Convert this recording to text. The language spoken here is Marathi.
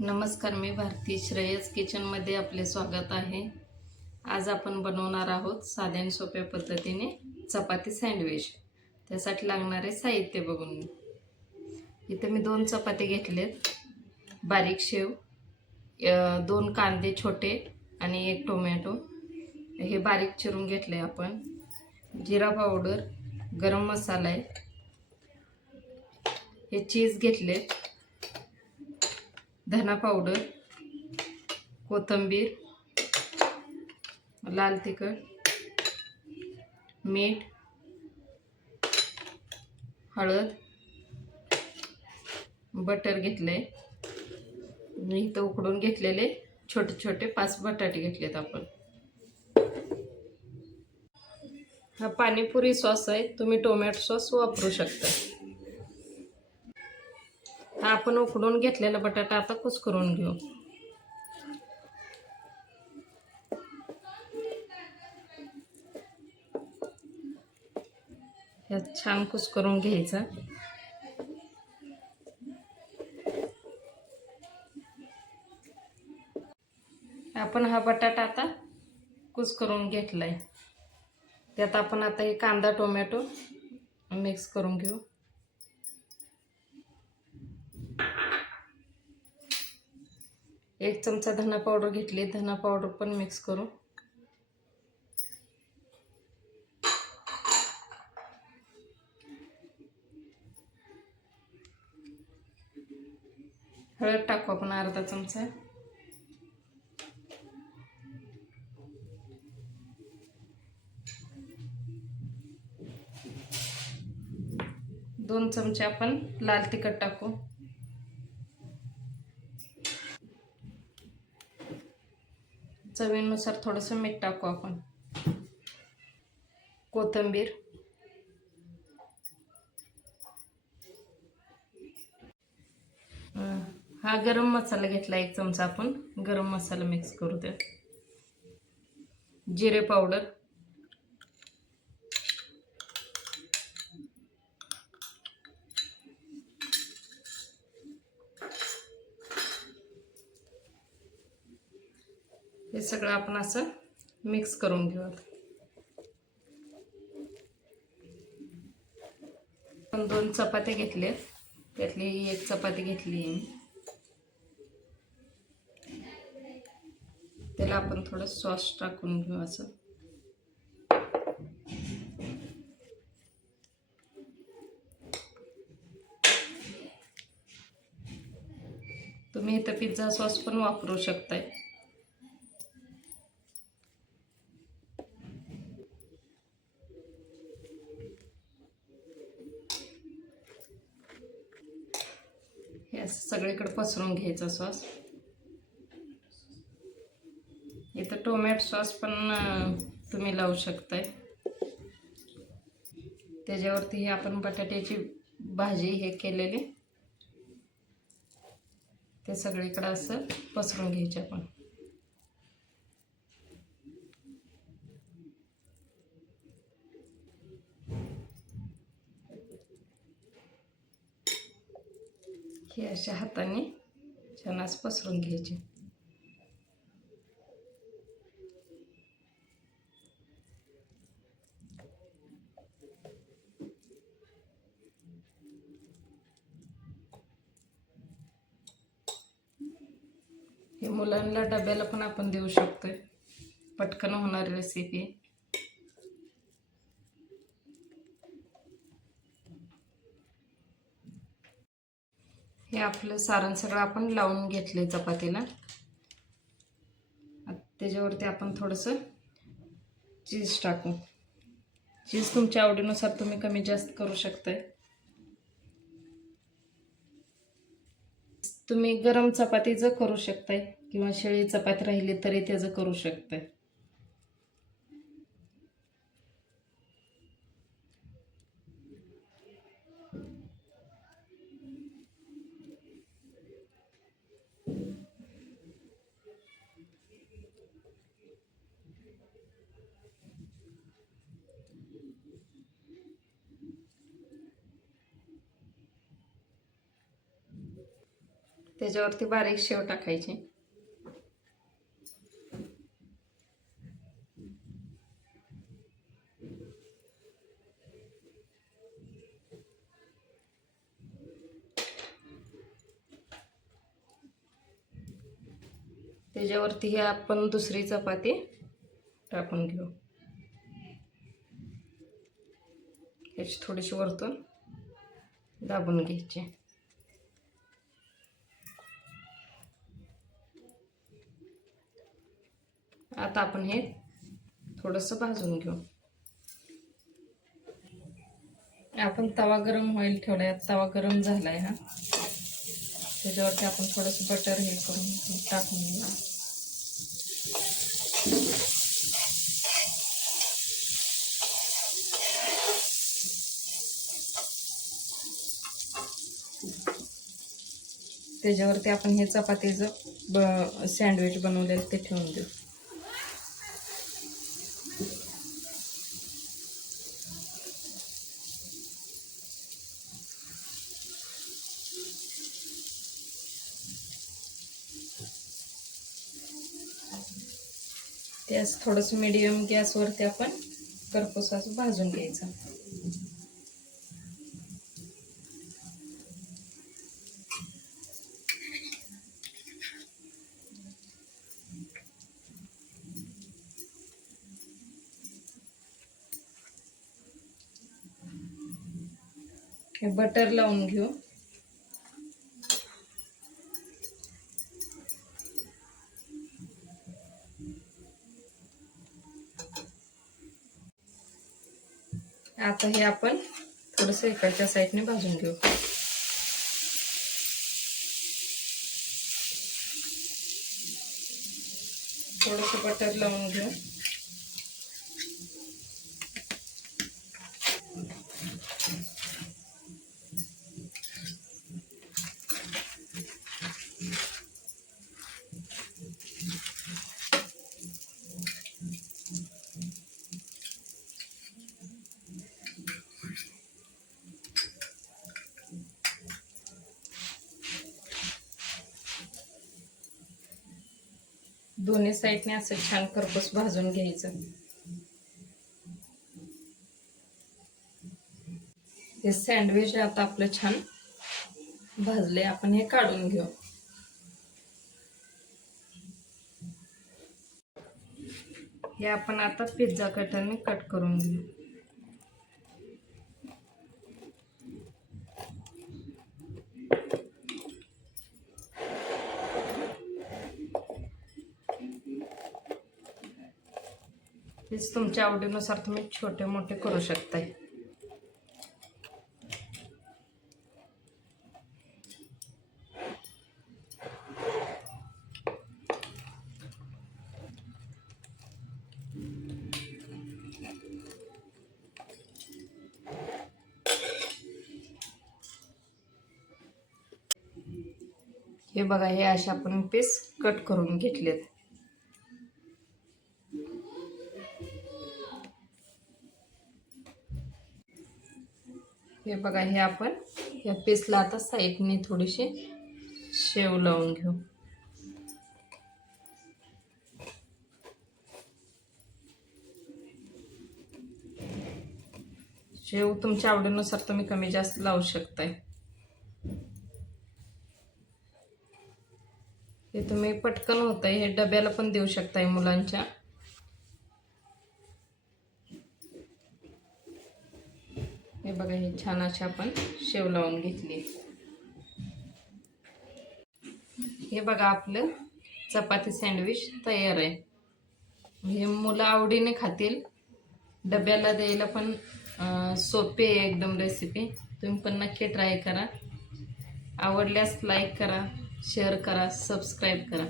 नमस्कार, मी भारती. श्रेयस किचनमध्ये आपले स्वागत आहे. आज आपण बनवणार आहोत साध्या आणि सोप्या पद्धतीने चपाती सँडविच. त्यासाठी लागणारे साहित्य बघून घ्या. इथे मी 2 चपाती घेतलेत, बारीक शेव, 2 कांदे छोटे आणि 1 टोमॅटो हे बारीक चिरून घेतले आपण. जिरा पावडर, गरम मसाला आहे, हे चीज घेतले, धना पावडर, कोथिंबीर, लाल तिखट, मीठ, हळद, बटर घेतले. मी इथं उकडून घेतलेले छोटे छोटे 5 बटाटे घेतलेत आपण. हा पाणीपुरी सॉस आहे, तुम्ही टोमॅटो सॉस वापरू शकता. हा आपण उकडून घेतलेला बटाटा आता कुस्करून घेऊ. यात छान कुस्करून घ्यायचा. आपण हा बटाटा आता कुस्करून घेतलाय. त्यात आपण आता हे कांदा टोमॅटो मिक्स करून घेऊ. एक चमचा धना पावडर घेतली, धना पावडर पण मिक्स करू. हळद टाकू आपण अर्धा चमचा. दोन चमचे आपण लाल तिखट टाकू. चवीनुसार थोडंसं मीठ टाकू आपण. कोथिंबीर, हा गरम मसाला घेतला 1 चमचा, आपण गरम मसाला मिक्स करू. त्यात जिरे पावडर, हे सगळं आपण असं मिक्स करून घेऊ. आपण 2 चपाती घेतले, त्यातली 1 चपाती घेतली. त्याला आपण थोडं सॉस टाकून घेऊ. असं तुम्ही इथं पिझ्झा सॉस पण वापरू शकताय. हे असं सगळीकडे पसरून घ्यायचा सॉस. इथं टोमॅटो सॉस पण तुम्ही लावू शकताय. त्याच्यावरती हे आपण बटाट्याची भाजी हे केलेली ते सगळीकडे असं पसरून घ्यायचे आपण. हे अशा हाताने छान असं पसरून घ्यायचे. हे मुलांना डब्याला पण आपण देऊ शकतोय, पटकन होणारी रेसिपी. हे आपलं सारण सगळं आपण लावून घेतले चपातीला. त्याच्यावरती आपण थोडंसं चीज टाकू. चीज तुमच्या आवडीनुसार तुम्ही कमी जास्त करू शकताय. तुम्ही गरम चपातीचं करू शकताय किंवा शिळी चपाती राहिली तरी त्याचं करू शकताय. त्याच्यावरती बारीक शेव टाकायची. त्याच्यावरती हे आपण दुसरी चपाती टाकून घेऊ. याची थोडीशी वरतून दाबून घ्यायची. आता आपण हे थोडंसं भाजून घेऊ. आपण तवा गरम होईल ठेवलाय. तवा गरम झालाय हा. त्याच्यावरती आपण थोडंसं बटर हे करून टाकून घेऊ. त्याच्यावरती आपण हे चपातीचं सँडविच बनवलेलं ते ठेवून देऊ. त्यास थोडंसं मीडियम गॅसवरती आपण करपूस असं भाजून घ्यायचं. हे बटर लावून घेऊ. आता हे आपण थोडंसं इकडच्या साईडने भाजून घेऊ. थोडंसं बटर लावून घेऊ. दोन्ही साईडने असं छान करपूस भाजून घ्यायचं. हे सँडविच आता आपलं छान भाजले. आपण हे काढून घेऊ. हे आपण आता पिझ्झा कटरने कट करून घेऊ. हेच तुमच्या आवडीनुसार तुम्ही छोटे मोठे करू शकताय. हे बघा, हे असे आपण पीस कट करून घेतलेत. हे बघा, हे आपण या पीसला आता साईडने थोडीशी शेव लावून घेऊ. शेव तुमच्या आवडीनुसार तुम्ही कमी जास्त लावू शकताय. हे तुम्ही पटकन होतंय. हे डब्याला पण देऊ शकताय मुलांच्या. हे बघा, हे छान अशी आपण शेव लावून घेतली. हे बघा, आपलं चपाती सँडविच तयार आहे. हे मुलं आवडीने खातील. डब्याला द्यायला पण सोपी आहे एकदम रेसिपी. तुम्ही पण नक्की ट्राय करा. आवडल्यास लाईक करा, शेअर करा, सबस्क्राईब करा.